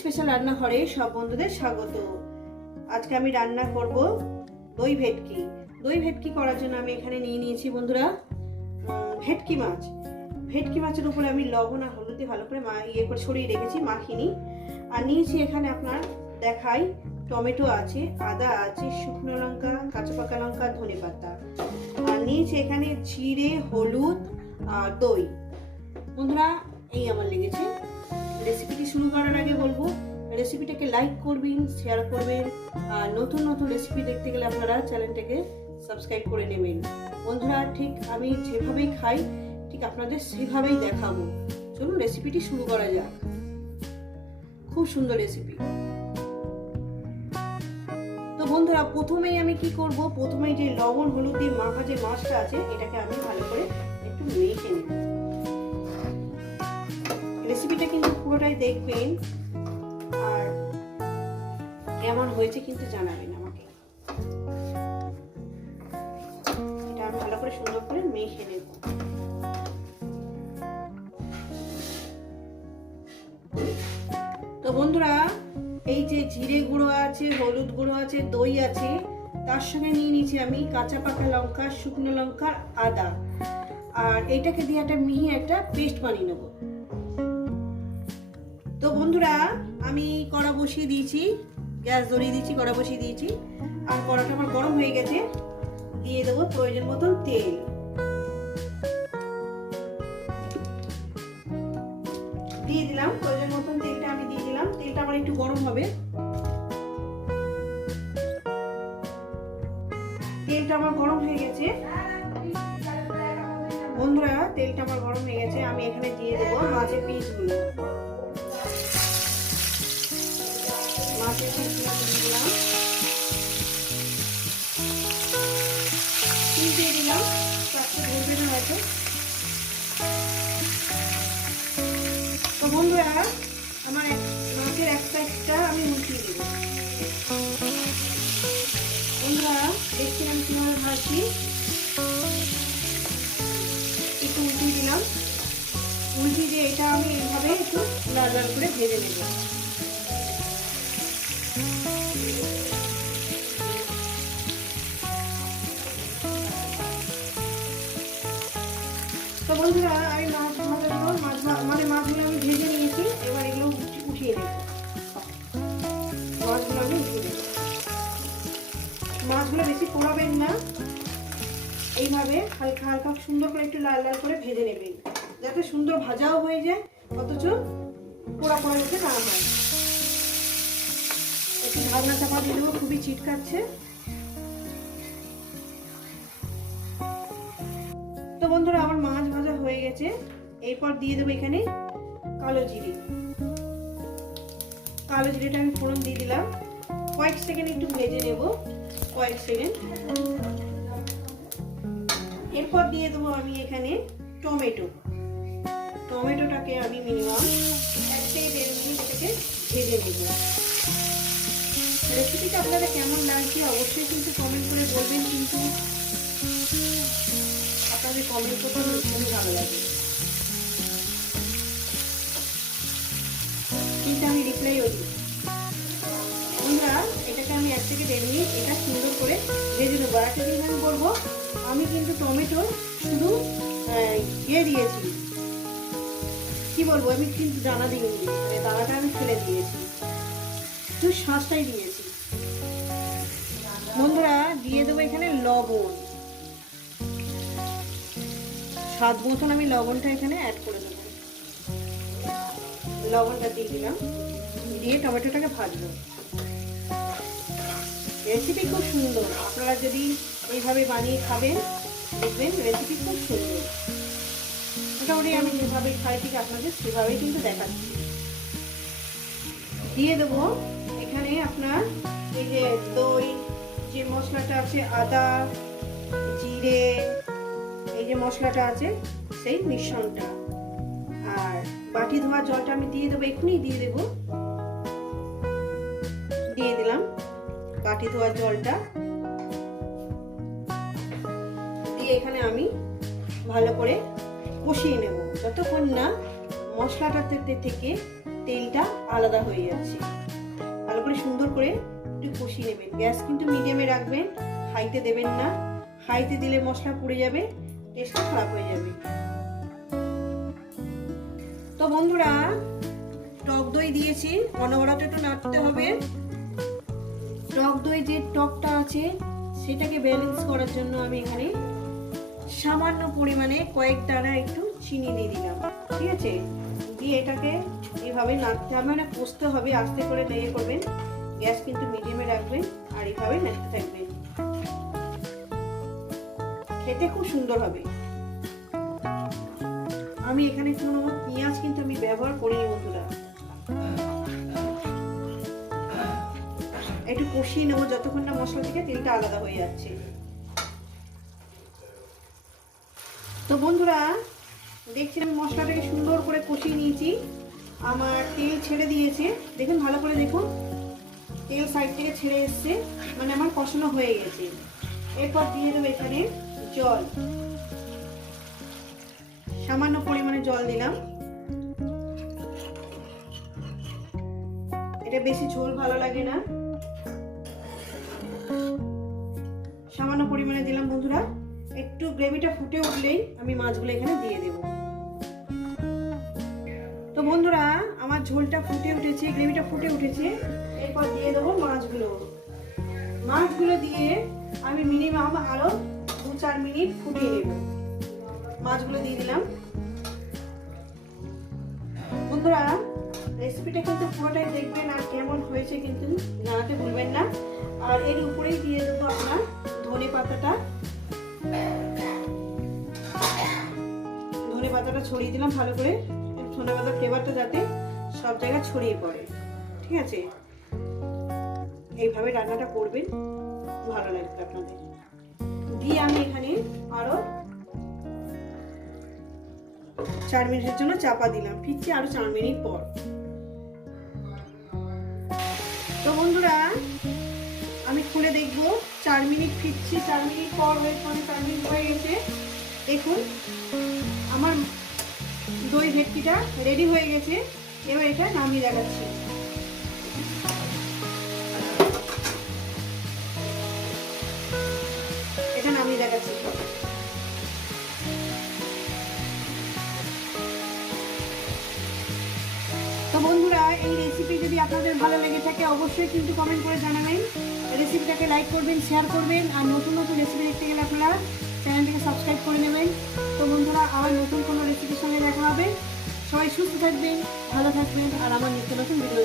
Special রান্নাঘরে সব বন্ধুদের স্বাগত। আজকে আমি রান্না করব দই ভেটকি। দই ভেটকি করার জন্য আমি এখানে নিয়ে নিয়েছি বন্ধুরা ভেটকি মাছ। ভেটকি মাছের উপরে আমি লবণ আর হলুদ ভালো করে করে ছড়িয়ে রেখেছি, মাখিনি। আর নিয়েছি এখানে আপনার দেখাই টমেটো আছে, আদা আছে, শুকনো লঙ্কা, কাঁচা পাকা লঙ্কা, ধনেপাতা। আর নিয়েছি এখানে জিরে, হলুদ আর দই। বন্ধুরা এই আমার লেগেছে। রেসিপিটি শুরু করার আগে বলবো রেসিপিটাকে লাইক করবেন, শেয়ার করবেন, আর নতুন নতুন রেসিপি দেখতে গেলে আপনারা চ্যানেলটাকে সাবস্ক্রাইব করে নেবেন। বন্ধুরা ঠিক আমি যেভাবেই খাই ঠিক আপনাদের সেভাবেই দেখাবো। চলুন রেসিপিটি শুরু করা যাক। খুব সুন্দর রেসিপি। তো বন্ধুরা প্রথমেই আমি কি করব, প্রথমেই যে লবণ হলুদ দিয়ে মাখা যে মাছটা আছে এটাকে আমি ভালো করে একটু মেখে নেব। রেসিপিটা কিন্তু পুরোটাই দেখবেন আর কেমন হয়েছে কিন্তু জানাবেন আমাকে। এটা আমি ভালো করে সুন্দর করে মেখে নেব। তো বন্ধুরা এই যে জিরে গুঁড়ো আছে, হলুদ গুঁড়ো আছে, দই আছে, তার সঙ্গে নিয়ে নিয়েছি আমি কাঁচা পাকা লঙ্কা, শুকনো লঙ্কা, আদা। আর এইটাকে দিয়ে একটা মিহি একটা পেস্ট বানিয়ে নেব। তো বন্ধুরা আমি কড়া বসিয়ে দিয়েছি, গ্যাস ধরিয়ে দিয়েছি, কড়া বসিয়ে দিয়েছি। আর কড়াটা আমার গরম হয়ে গেছে। দিয়ে দেবো প্রয়োজন মতন তেল। দিয়ে দিলাম প্রয়োজন মতন তেলটা আমি দিয়ে দিলাম। তেলটা আমার একটু গরম হবে। তেলটা আমার গরম হয়ে গেছে বন্ধুরা, তেলটা আমার গরম হয়ে গেছে। আমি এখানে দিয়ে দেবো মাছের পিসগুলো। মাছের পিসগুলো দিয়ে দিলাম, দিয়ে দিলাম। চারটে ধরবে না হয়তো। তো বন্ধুরা আমার মাছের এক সাইডটা আমি উল্টিয়ে দেবো। বন্ধুরা দেখছিলাম কিভাবে ভাজছি, একটু উল্টিয়ে দিলাম। উল্টিয়ে দিয়ে এটা আমি এইভাবে একটু লাল লাল করে ভেজে নেব। তো বন্ধুরা আমি মাছগুলো আমি ভেজে নিয়েছি। এবার এগুলো উঠিয়ে নেব। মাছগুলো আমি উঠিয়ে নেব। মাছগুলো বেশি পোড়াবেন না, এইভাবে হালকা হালকা সুন্দর করে একটু লাল লাল করে ভেজে নেবেন, যাতে সুন্দর ভাজাও হয়ে যায় অথচ পোড়া পোড়া যাতে না হয়। একটু ঢাকনা চাপা দিয়ে দেবো, খুবই চিটকাচ্ছে। তো বন্ধুরা আমার মাছ ভাজা হয়ে গেছে। এরপর দিয়ে দেবো এখানে কালো জিরে। কালো জিরেটা আমি ফোড়ন দিয়ে দিলাম। কয়েক সেকেন্ড একটু ভেজে নেব, কয়েক সেকেন্ড। এরপর দিয়ে দেবো আমি এখানে টমেটো। টমেটোটাকে আমি মিনিমাম 1 থেকে 1.5 মিনিট এটাকে ভেজে নেব। রেসিপিটা আপনাদের কেমন লাগছে অবশ্যই কিন্তু কমেন্ট করে বলবেন, কিন্তু আপনাদের কমেন্ট করতে ভীষণই ভালো লাগে, কিন্তু আমি রিপ্লাইও দিই। বন্ধুরা এটাকে আমি 1 থেকে 1.5 মিনিট এটা সুন্দর করে ভেজে নেবো। আর একটা জিনিস আমি বলবো, আমি কিন্তু টমেটো শুধু দিয়েছি, কি বলবো, আমি কিন্তু দানা দিইনি, মানে দানাটা আমি ফেলে দিয়েছি, শুধু শাঁসটাই দিয়েছি। বন্ধুরা দিয়ে দেবো এখানে লবণ। স্বাদ মতন আমি লবণটা এখানে অ্যাড করে দেবো। লবণটা দিয়ে দিলাম, দিয়ে টমেটোটাকে ভাজবো। রেসিপি খুব সুন্দর, আপনারা যদি এইভাবে বানিয়ে খাবেন দেখবেন রেসিপি খুব সুন্দর। মোটামুটি আমি যেভাবে খাই ঠিক আপনাদের সেভাবেই কিন্তু দেখাচ্ছি। দিয়ে দেবো এখানে আপনার এই যে দই, যে মশলাটা আছে, আদা, জিরে, এই যে মশলাটা আছে সেই মিশ্রণটা। আর বাটি ধোয়া জলটা আমি দিয়ে দেবো, এক্ষুনি দিয়ে দেবো। দিয়ে দিলাম বাটি ধোয়া জলটা। দিয়ে এখানে আমি ভালো করে কষিয়ে নেব যতক্ষণ না মশলাটা থেকে তেলটা আলাদা হয়ে যাচ্ছে। ভালো করে সুন্দর করে একটু কষিয়ে নেবেন। গ্যাস কিন্তু মিডিয়ামে রাখবেন, হাইতে দেবেন না। হাইতে দিলে মশলা পুড়ে যাবে, টেস্টটা খারাপ হয়ে যাবে। তো বন্ধুরা, টক দই দিয়েছি, অনবরত একটু নাড়তে হবে। টক দই যে টকটা আছে সেটাকে ব্যালেন্স করার জন্য আমি এখানে সামান্য পরিমাণে কয়েক দানা একটু চিনি দিয়ে দিলাম। ঠিক আছে, দিয়ে এটাকে এইভাবে নাড়তে হবে, না কষতে হবে। আস্তে করে নেড়ে করবেন, গ্যাস কিন্তু মিডিয়ামে রাখবেন আর এইভাবে নাড়তে থাকবেন। খেতে খুব সুন্দর হবে। আমি এখানে কোনো পেঁয়াজ কিন্তু আমি ব্যবহার করিনি বন্ধুরা। একটু কষিয়ে নেবো যতক্ষণ না মশলা থেকে তেলটা আলাদা হয়ে যাচ্ছে। তো বন্ধুরা, দেখছেন আমি মশলাটাকে সুন্দর করে কষিয়ে নিয়েছি। আমার তেল ছেড়ে দিয়েছে, দেখুন ভালো করে দেখুন, তেল সাইড থেকে ছেড়ে এসছে, মানে আমার কষানো হয়ে গেছে। এরপর দিয়ে দেবো এখানে জল, সামান্য পরিমাণে জল দিলাম। এটা বেশি ঝোল ভালো লাগে না, সামান্য পরিমাণে দিলাম বন্ধুরা। একটু গ্রেভিটা ফুটে উঠলেই আমি মাছগুলো এখানে দিয়ে দেব। তো বন্ধুরা, আমার ঝোলটা ফুটে উঠেছে, গ্রেভিটা ফুটে উঠেছে। এরপর দিয়ে দেবো মাছগুলো। মাছগুলো দিয়ে আমি মিনিমাম আরো 2-4 মিনিট ফুটিয়ে নেব। মাছগুলো দিয়ে দিলাম। বন্ধুরা, রেসিপিটা কিন্তু পুরোটাই দেখবেন আর কেমন হয়েছে কিন্তু জানাতে ভুলবেন না। আর এর উপরেই দিয়ে দেবো আপনার ধনে পাতাটা। ধনে পাতাটা ছড়িয়ে দিলাম ভালো করে, ধনে পাতার ফ্লেভারটা যাতে সব জায়গায় ছড়িয়ে পড়ে। ঠিক আছে, এইভাবে রান্নাটা করবেন, ভালো লাগবে আপনাদের। দিয়ে আমি এখানে আরো 4 মিনিটের জন্য চাপা দিলাম। ফিরছি আরো 4 মিনিট পর। তো বন্ধুরা, আমি খুলে দেখবো 4 মিনিট, ফিরছি 4 মিনিট পর। 4 মিনিট হয়ে গেছে। দেখুন আমার দই ভেটকিটা রেডি হয়ে গেছে। এবার এটা নামিয়ে দেখাচ্ছি। এটা নামিয়ে দেখাচ্ছি। তো বন্ধুরা, এই রেসিপি যদি আপনাদের ভালো লেগে থাকে অবশ্যই কিন্তু কমেন্ট করে জানাবেন। রেসিপিটাকে লাইক করবেন, শেয়ার করবেন। আর নতুন নতুন রেসিপি দেখতে গেলে আপনারা চ্যানেলটিকে সাবস্ক্রাইব করে নেবেন। তো বন্ধুরা, আবার নতুন কোনো রেসিপির সঙ্গে দেখা হবে। সবাই সুস্থ থাকবেন, ভালো থাকবেন আর আমার নিত্য নতুন ভিডিও